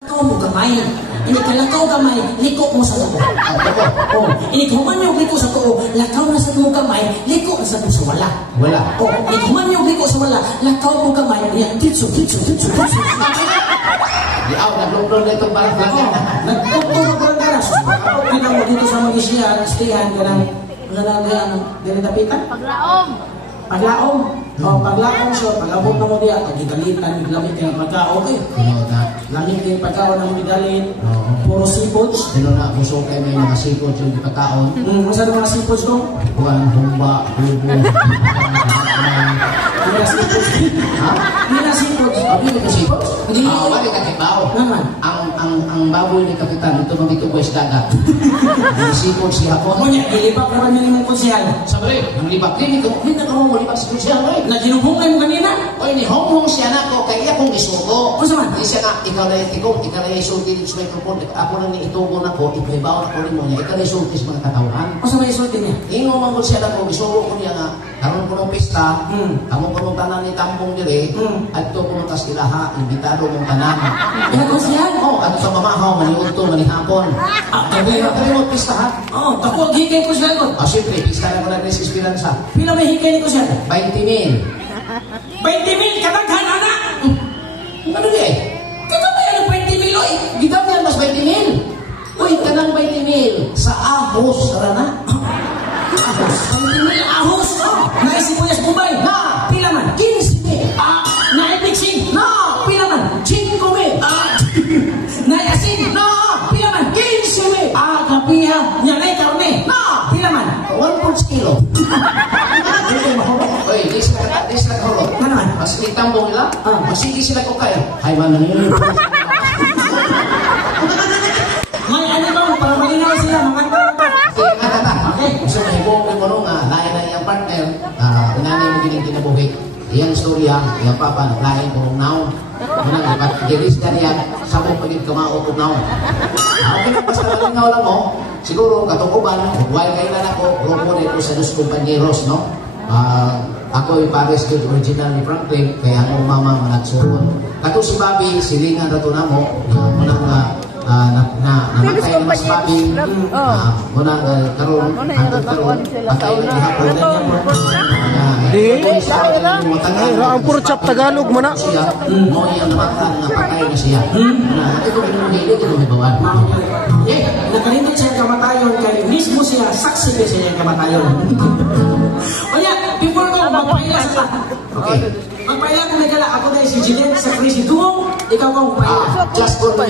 Lakaw mo gamay. Ini kalakaw gamay, liko mo sa tuo. Oh, ini human yung liko sa tuo, lakaw na sa tuo gamay, liko na sa tuo sa wala. Wala. Oh, ini human yung liko sa wala, lakaw mo gamay, yan titsu. Di naglungdol na itong barang lang. Nagtugtog ang barang-garas. Kita mo dito sa mag-isya, stayan ka ng ganitapitan? Paglaom. Oh, paglaom siya, pag-abot na mo diya, pag-igalitan, lamit kayo pagkaon eh. Lamit kayo pagkaon na mo igalit. Puro seafoods. Sino na, gusto kayo may mga seafoods yung pagkaon? Masa mga seafoods ko? Buwan, humba, bubo. Mira seafoods. Ha? Mira seafoods. Ano yung seafoods? Hindi. Wala ka kibaw. Naman. Ang baboy ni Kapitan, ito mga ito West Dagat. Ang seafoods siya po. Kunya, ilibak naman yun yung konsehal. Sabi, ang libak din ito. Hindi na ka mo libak sa konsehal, right? Na ginubong mo kanina? O ini honghong siya na ko, kaya akong isuko. O saan? Hindi siya na, ikaw na isulti sa microphone. Ako na ni itubo na ko, ipahibaw na ko rin mo niya. Ikaw na isulti sa mga katawan. O saan na isulti niya? Ingo man ko siya na ko, isuko ko niya nga. Karoon ko ng pista, kamong ko ng tanan ni Tambong dire, at ito ko ng Kastilaha, imbitado mong tanan. Kaya konsehal? O, at sa mamahaw, maniunto, manihapon. Kaya mo pista ha? Oo, tako ang hikay ko siya ko. Siyempre, pista na ko na rin sa Esperanza. Pila may hikay ni ko siya? 20,000. 20,000 kataghan, anak! Ano di eh? Katabayan ng 20,000, oy! Gidam yan, mas 20,000. Uy, kanang 20,000 sa ahos, rana. Ahos. 20,000 ahos! Naisip ko yung Bombay. Na! Pila man? 15,000. Naipixin. Na! Pila man? 5,000. Naiasin. Na! Pila man? 15,000. Kapiha. Nyanay karne. Na! Pila man? 1 kilo. Uy, dis na kahulog. Ano naman? Mas itambong nila, masigi sila ko kaya. Ay, man, May ano bang para malinaw sila? Mga Okay, gusto na ibong ko nung lain na iyang partner, inanay mo gining kinabuhi. Iyang storya, iyang papa, lain ko nung naon. Munang ipat, gilis ka niya, sabong pagit kamaot og naon. Okay, basta malingaw lang mo, siguro katukuban, while kailan ako, grupo nito sa dos kompanyeros, no? Ako yung pares ko original ni Franklin, kaya ang mama managsuron. Kato si Bobby, silingan rato na mo, munang namatay na mas Bobby, munang karoon, hanggang karoon, patay na ihapon. Ang puro chap Tagalog mo na. Mo yung namatay na patay na siya. Ito yung hindi ko hibawan. Nakalindot siya kamatayon kay mismo siya, saksi ka siya kamatayon. O yan, before ko magpaila sa Okay. Magpaila ko may gala, ako dahil si Jeanette sa Crazy Duo, ikaw kang magpaila. Just for me.